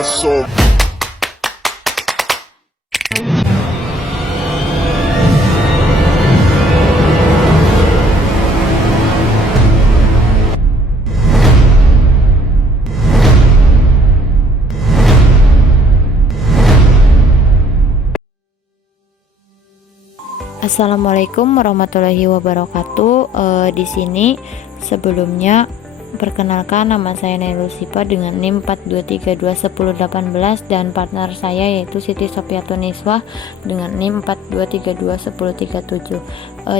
corazón. Assalamualaikum warahmatullahi wabarakatuh. Di sini sebelumnya perkenalkan, nama saya Nailul Sipa dengan NIM 423211018 dan partner saya yaitu Siti Sofiatuniswah dengan NIM 423211037.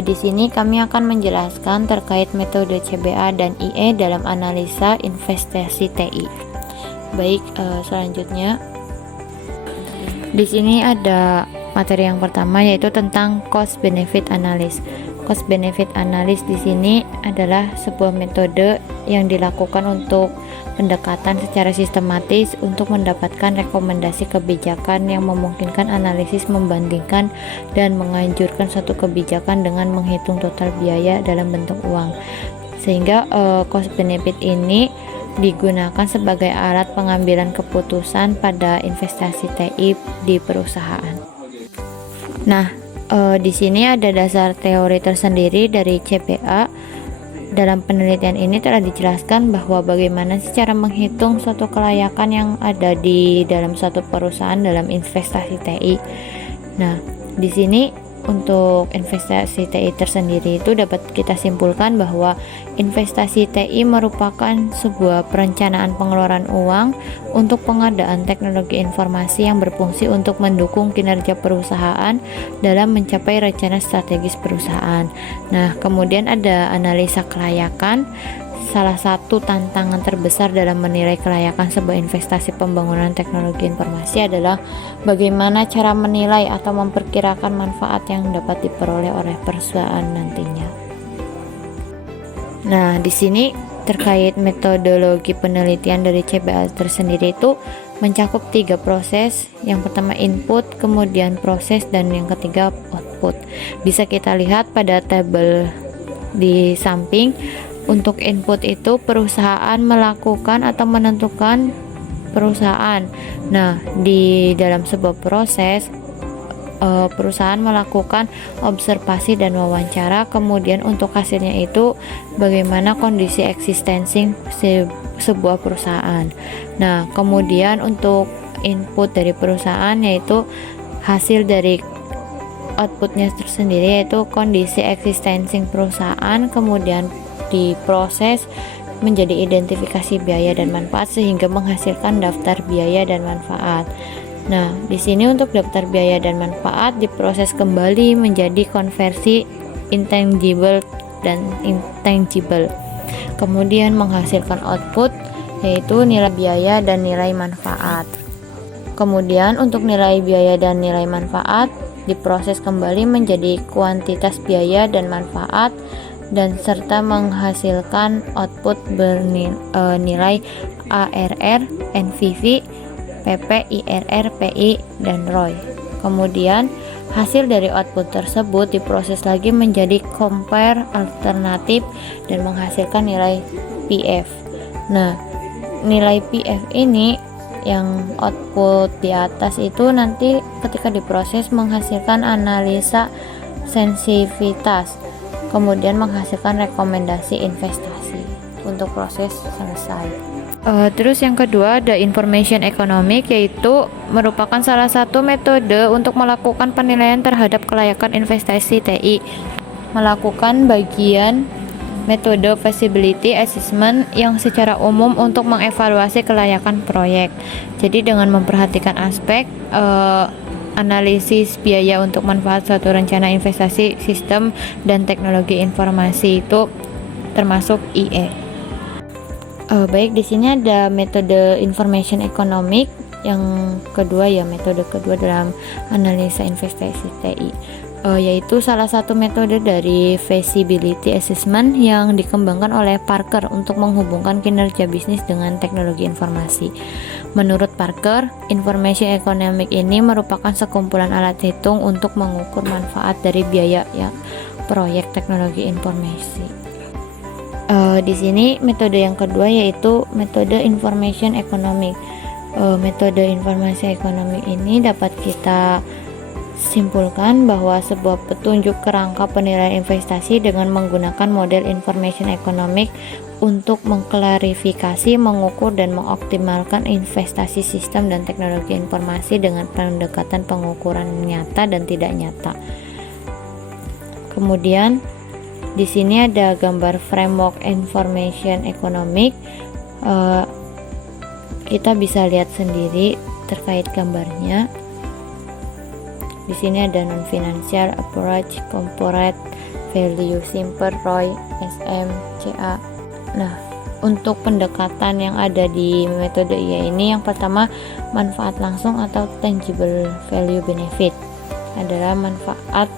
Di sini kami akan menjelaskan terkait metode CBA dan IE dalam analisa investasi TI. Baik, selanjutnya di sini ada materi yang pertama yaitu tentang cost benefit analysis. Cost benefit analysis di sini adalah sebuah metode yang dilakukan untuk pendekatan secara sistematis untuk mendapatkan rekomendasi kebijakan yang memungkinkan analisis membandingkan dan menganjurkan suatu kebijakan dengan menghitung total biaya dalam bentuk uang. Sehingga cost benefit ini digunakan sebagai alat pengambilan keputusan pada investasi TI di perusahaan. Nah, di sini ada dasar teori tersendiri dari CBA. Dalam penelitian ini telah dijelaskan bahwa bagaimana cara menghitung suatu kelayakan yang ada di dalam suatu perusahaan dalam investasi TI. Nah, di sini untuk investasi TI tersendiri itu dapat kita simpulkan bahwa investasi TI merupakan sebuah perencanaan pengeluaran uang untuk pengadaan teknologi informasi yang berfungsi untuk mendukung kinerja perusahaan dalam mencapai rencana strategis perusahaan. Nah, kemudian ada analisa kelayakan. Salah satu tantangan terbesar dalam menilai kelayakan sebuah investasi pembangunan teknologi informasi adalah bagaimana cara menilai atau memperkirakan manfaat yang dapat diperoleh oleh perusahaan nantinya. Nah, di sini terkait metodologi penelitian dari CBA tersendiri itu mencakup 3 proses. Yang pertama input, kemudian proses, dan yang ketiga output. Bisa kita lihat pada tabel di samping. Untuk input itu perusahaan melakukan atau menentukan perusahaan. Nah, di dalam sebuah proses perusahaan melakukan observasi dan wawancara, kemudian untuk hasilnya itu bagaimana kondisi eksistensi sebuah perusahaan. Nah, kemudian untuk input dari perusahaan yaitu hasil dari outputnya tersendiri yaitu kondisi eksistensi perusahaan, kemudian diproses menjadi identifikasi biaya dan manfaat sehingga menghasilkan daftar biaya dan manfaat. Nah, di sini untuk daftar biaya dan manfaat diproses kembali menjadi konversi intangible dan intangible. Kemudian menghasilkan output yaitu nilai biaya dan nilai manfaat. Kemudian untuk nilai biaya dan nilai manfaat diproses kembali menjadi kuantitas biaya dan manfaat dan serta menghasilkan output bernilai ARR, NPV, PP, IRR, PI, dan ROI. Kemudian hasil dari output tersebut diproses lagi menjadi compare alternatif dan menghasilkan nilai PF. Nah, nilai PF ini yang output di atas itu nanti ketika diproses menghasilkan analisa sensitivitas, kemudian menghasilkan rekomendasi investasi untuk proses selesai. Terus yang kedua ada information economic, yaitu merupakan salah satu metode untuk melakukan penilaian terhadap kelayakan investasi TI. Melakukan bagian metode feasibility assessment yang secara umum untuk mengevaluasi kelayakan proyek. Jadi dengan memperhatikan aspek analisis biaya untuk manfaat suatu rencana investasi, sistem, dan teknologi informasi itu termasuk IE. Baik, di sini ada metode information economic yang kedua ya, metode kedua dalam analisa investasi TI, yaitu salah satu metode dari feasibility assessment yang dikembangkan oleh Parker untuk menghubungkan kinerja bisnis dengan teknologi informasi. Menurut Parker, information economic ini merupakan sekumpulan alat hitung untuk mengukur manfaat dari biaya ya proyek teknologi informasi. Di sini metode yang kedua yaitu metode information economic. metode informasi ekonomi ini dapat kita simpulkan bahwa sebuah petunjuk kerangka penilaian investasi dengan menggunakan model information economic untuk mengklarifikasi, mengukur, dan mengoptimalkan investasi sistem dan teknologi informasi dengan pendekatan pengukuran nyata dan tidak nyata. Kemudian di sini ada gambar framework information economic. Kita bisa lihat sendiri terkait gambarnya. Di sini ada non-financial approach, corporate value, simple, ROI, SM, CA. Nah, untuk pendekatan yang ada di metode IE ini, yang pertama manfaat langsung atau tangible value benefit adalah manfaat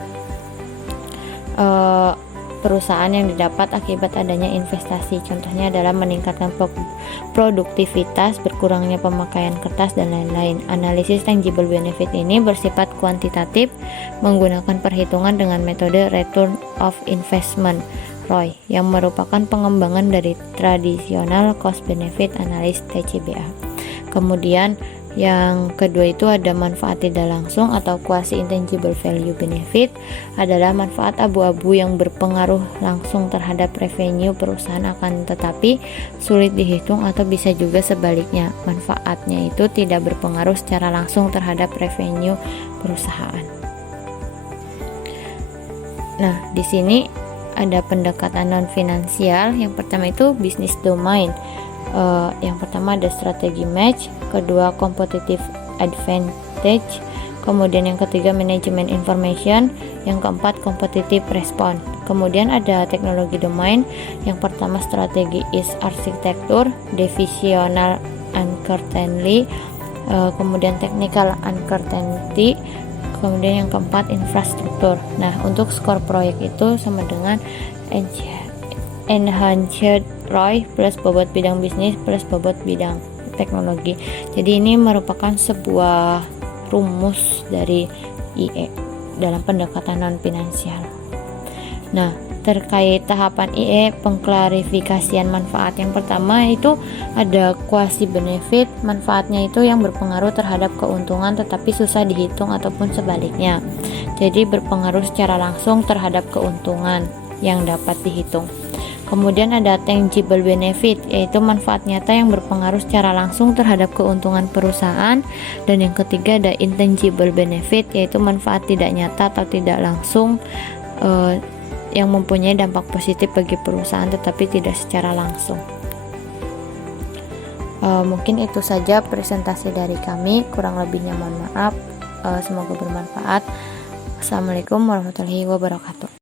perusahaan yang didapat akibat adanya investasi. Contohnya adalah meningkatkan produktivitas, berkurangnya pemakaian kertas, dan lain-lain. Analisis tangible benefit ini bersifat kuantitatif, menggunakan perhitungan dengan metode return of investment ROI, yang merupakan pengembangan dari tradisional cost benefit analysis TCBA. Kemudian yang kedua itu ada manfaat tidak langsung atau quasi intangible value benefit, adalah manfaat abu-abu yang berpengaruh langsung terhadap revenue perusahaan akan tetapi sulit dihitung, atau bisa juga sebaliknya, manfaatnya itu tidak berpengaruh secara langsung terhadap revenue perusahaan. Nah, di sini ada pendekatan non finansial. Yang pertama itu business domain. Yang pertama ada strategi match, kedua competitive advantage, kemudian yang ketiga manajemen information, yang keempat competitive response. Kemudian ada teknologi domain. Yang pertama strategi is arsitektur, divisional uncertainty, kemudian technical uncertainty, kemudian yang keempat infrastruktur. Nah, untuk skor proyek itu sama dengan enhanced ROI plus bobot bidang bisnis plus bobot bidang teknologi. Jadi ini merupakan sebuah rumus dari IE dalam pendekatan non finansial. Nah, terkait tahapan IE pengklarifikasian manfaat, yang pertama itu ada quasi benefit. Manfaatnya itu yang berpengaruh terhadap keuntungan tetapi susah dihitung ataupun sebaliknya. Jadi berpengaruh secara langsung terhadap keuntungan yang dapat dihitung. Kemudian ada tangible benefit, yaitu manfaat nyata yang berpengaruh secara langsung terhadap keuntungan perusahaan. Dan yang ketiga ada intangible benefit, yaitu manfaat tidak nyata atau tidak langsung yang mempunyai dampak positif bagi perusahaan tetapi tidak secara langsung. Mungkin itu saja presentasi dari kami, kurang lebihnya mohon maaf. Semoga bermanfaat. Assalamualaikum warahmatullahi wabarakatuh.